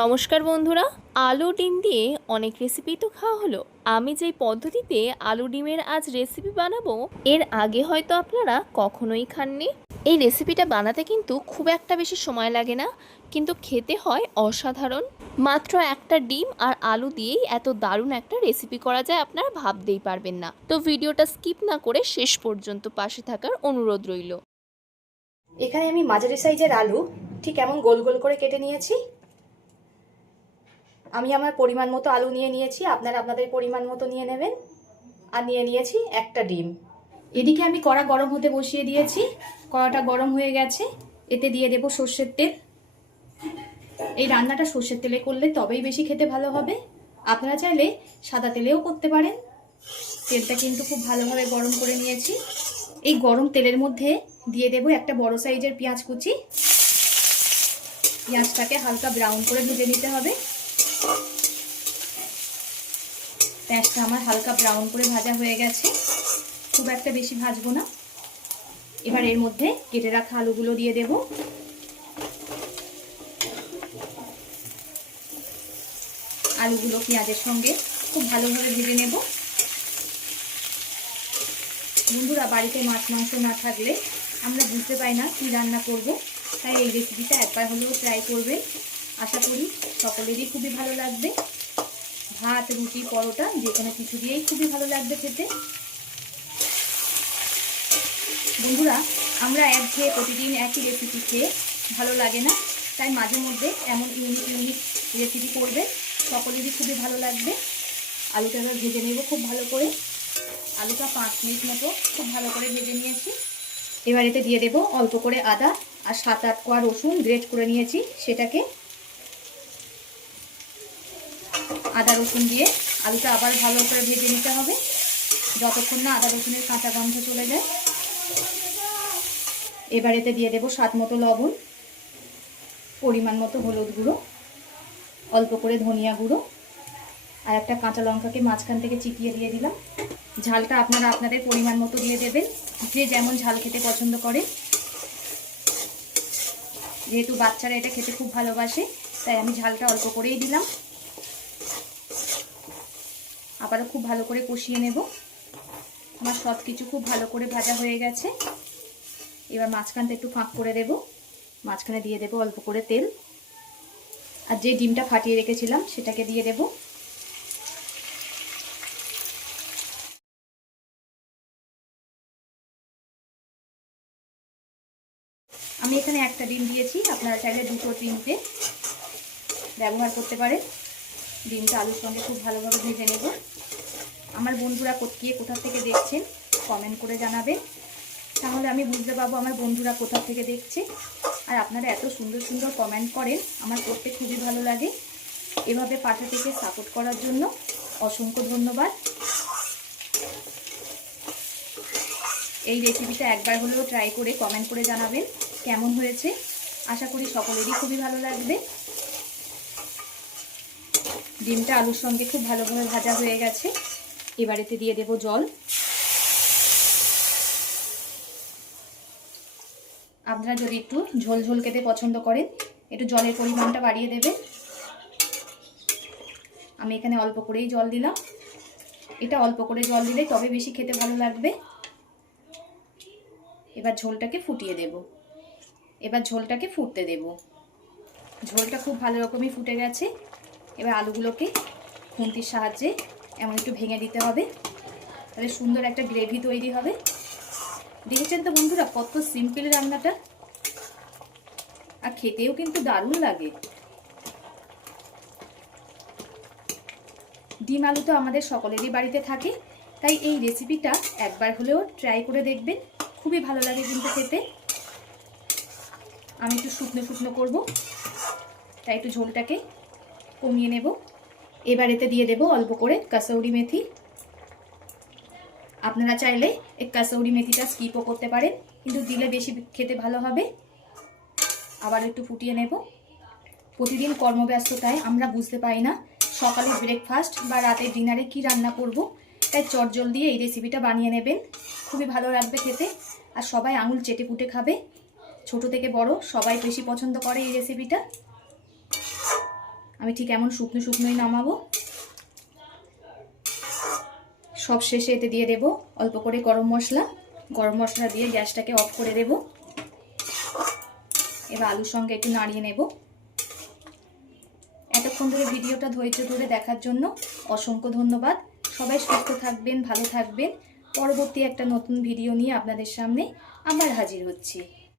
নমস্কার বন্ধুরা, আলু ডিম দিয়ে অনেক রেসিপি তো খাওয়া হলো। আমি যেই পদ্ধতিতে আলু ডিমের আজ রেসিপি বানাবো, এর আগে হয়তো আপনারা কখনোই খাননি। এই রেসিপিটা বানাতে কিন্তু খুব একটা বেশি সময় লাগে না, কিন্তু খেতে হয় অসাধারণ। মাত্র একটা ডিম আর আলু দিয়েই এত দারুণ একটা রেসিপি করা যায়, আপনারা ভাবতেই পারবেন না। তো ভিডিওটা স্কিপ না করে শেষ পর্যন্ত পাশে থাকার অনুরোধ রইল। এখানে আমি মাঝারি সাইজের আলু ঠিক এমন গোল গোল করে কেটে নিয়েছি। আমি আমার পরিমাণ মতো আলু নিয়ে নিয়েছি, আপনারা আপনাদের পরিমাণ মতো নিয়ে নেবেন। আর নিয়ে নিয়েছি একটা ডিম। এদিকে আমি কড়া গরম হতে বসিয়ে দিয়েছি। কড়াটা গরম হয়ে গেছে, এতে দিয়ে দেব সর্ষের তেল। এই রান্নাটা সর্ষের তেলে করলে তবেই বেশি খেতে ভালো হবে। আপনারা চাইলে সাদা তেলেও করতে পারেন। তেলটা কিন্তু খুব ভালোভাবে গরম করে নিয়েছি। এই গরম তেলের মধ্যে দিয়ে দেব একটা বড় সাইজের পেঁয়াজ কুচি। পেঁয়াজটাকে হালকা ব্রাউন করে ভেজে নিতে হবে। পেঁয়াজটা আমার হালকা ব্রাউন করে ভাজা হয়ে গেছে, খুব একটা বেশি ভাজবো না। এবার এর মধ্যে কেটে রাখা আলুগুলো দিয়ে দেব। আলুগুলো পেঁয়াজের সঙ্গে খুব ভালোভাবে ভেজে নেব। বন্ধুরা, বাড়িতে মাছ মাংস না থাকলে আমরা বুঝতে পাই না কি রান্না করব, তাই এই রেসিপিটা একবার হলেও ট্রাই করবে। আশা করি সকলেরই খুবই ভালো লাগবে। ভাত, রুটি, পরোটা যে কোনো কিছু দিয়েই খুবই ভালো লাগবে খেতে। বন্ধুরা, আমরা একঘেয়ে প্রতিদিন একই রেসিপি খেয়ে ভালো লাগে না, তাই মাঝে মধ্যে এমন ইউনিক রেসিপি করবে, সকলেরই খুবই ভালো লাগবে। আলুটা এবার ভেজে নেব খুব ভালো করে। আলুটা 5 মিনিট মতো খুব ভালো করে ভেজে নিয়েছি। এবার এতে দিয়ে দেব অল্প করে আদা আর 7-8 কোয়া রসুন গ্রেট করে নিয়েছি, সেটাকে। আদা রসুন দিয়ে আলুটা আবার ভালো করে ভেজে নিতে হবে, যতক্ষণ না আদা রসুনের কাঁচা গন্ধ চলে যায়। এবার এতে দিয়ে দেব স্বাদ মতো লবণ, পরিমাণ মতো হলুদ গুঁড়ো, অল্প করে ধনিয়া গুঁড়ো, আর একটা কাঁচা লঙ্কাকে মাঝখান থেকে চিটিয়ে দিয়ে দিলাম। ঝালটা আপনারা আপনাদের পরিমাণ মতো দিয়ে দেবেন, যে যেমন ঝাল খেতে পছন্দ করে। যেহেতু বাচ্চারা এটা খেতে খুব ভালোবাসে, তাই আমি ঝালটা অল্প করেই দিলাম। আবারও খুব ভালো করে কষিয়ে নেব। আমার সব কিছু খুব ভালো করে ভাজা হয়ে গেছে। এবার মাঝখানটা একটু ফাঁক করে দেব, মাঝখানে দিয়ে দেব অল্প করে তেল, আর যে ডিমটা ফাটিয়ে রেখেছিলাম সেটাকে দিয়ে দেব। আমি এখানে একটা ডিম দিয়েছি, আপনারা চাইলে 2-3টে ব্যবহার করতে পারেন। ডিমটা আলুর সঙ্গে খুব ভালোভাবে ভেজে নেব। আমার বন্ধুরা কোথা থেকে দেখছেন কমেন্ট করে জানাবেন, তাহলে আমি বুঝতে পারবো আমার বন্ধুরা কোথা থেকে দেখছে। আর আপনারা এত সুন্দর সুন্দর কমেন্ট করেন, আমার করতে খুবই ভালো লাগে। এভাবে পাশে থেকে সাপোর্ট করার জন্য অসংখ্য ধন্যবাদ। এই রেসিপিটা একবার হলেও ট্রাই করে কমেন্ট করে জানাবেন কেমন হয়েছে। আশা করি সকলেরই খুবই ভালো লাগবে। ডিমটা আলুর সঙ্গে খুব ভালোভাবে ভাজা হয়ে গেছে। এবার এতে দিয়ে দেব জল। আপনারা যদি একটু ঝোল ঝোল খেতে পছন্দ করেন, একটু জলের পরিমাণটা বাড়িয়ে দেবেন। আমি এখানে অল্প করেই জল দিলাম। এটা অল্প করে জল দিলে তবে বেশি খেতে ভালো লাগবে। এবার ঝোলটাকে ফুটিয়ে দেব। এবার ঝোলটাকে ফুটতে দেব। ঝোলটা খুব ভালো রকমই ফুটে গেছে। এবার আলুগুলোকে খুন্তির সাহায্যে এমন একটু ভেঙে দিতে হবে, তাহলে সুন্দর একটা গ্রেভি তৈরি হবে। দেখেছেন তো বন্ধুরা, কত সিম্পল রান্নাটা, আর খেতেও কিন্তু দারুণ লাগে। ডিম আলু তো আমাদের সকলেরই বাড়িতে থাকে, তাই এই রেসিপিটা একবার হলেও ট্রাই করে দেখবেন, খুবই ভালো লাগে কিন্তু খেতে। আমি একটু শুকনো শুকনো করবো, তাই একটু ঝোলটাকে কমিয়ে নেব। এবার এতে দিয়ে দেব অল্প করে কাসৌরি মেথি। আপনারা চাইলে এই কাসৌরি মেথিটা স্কিপও করতে পারেন, কিন্তু দিলে বেশি খেতে ভালো হবে। আবার একটু ফুটিয়ে নেব। প্রতিদিন কর্মব্যস্ততায় আমরা বুঝতে পারি না সকালে ব্রেকফাস্ট বা রাতের ডিনারে কি রান্না করব, তাই চটজলদি এই রেসিপিটা বানিয়ে নেবেন, খুবই ভালো লাগবে খেতে। আর সবাই আঙুল চেটে পুটে খাবে, ছোট থেকে বড় সবাই বেশি পছন্দ করে এই রেসিপিটা। আমি ঠিক এমন শুকনো শুকনোই নামাবো। সব শেষে এতে দিয়ে দেব অল্প করে গরম মশলা। গরম মশলা দিয়ে গ্যাসটাকে অফ করে দেব। এবার আলুর সঙ্গে একটু নাড়িয়ে নেব। এতক্ষণ ধরে ভিডিওটা ধৈর্য ধরে দেখার জন্য অসংখ্য ধন্যবাদ। সবাই সুস্থ থাকবেন, ভালো থাকবেন। পরবর্তী একটা নতুন ভিডিও নিয়ে আপনাদের সামনে আবার হাজির হচ্ছি।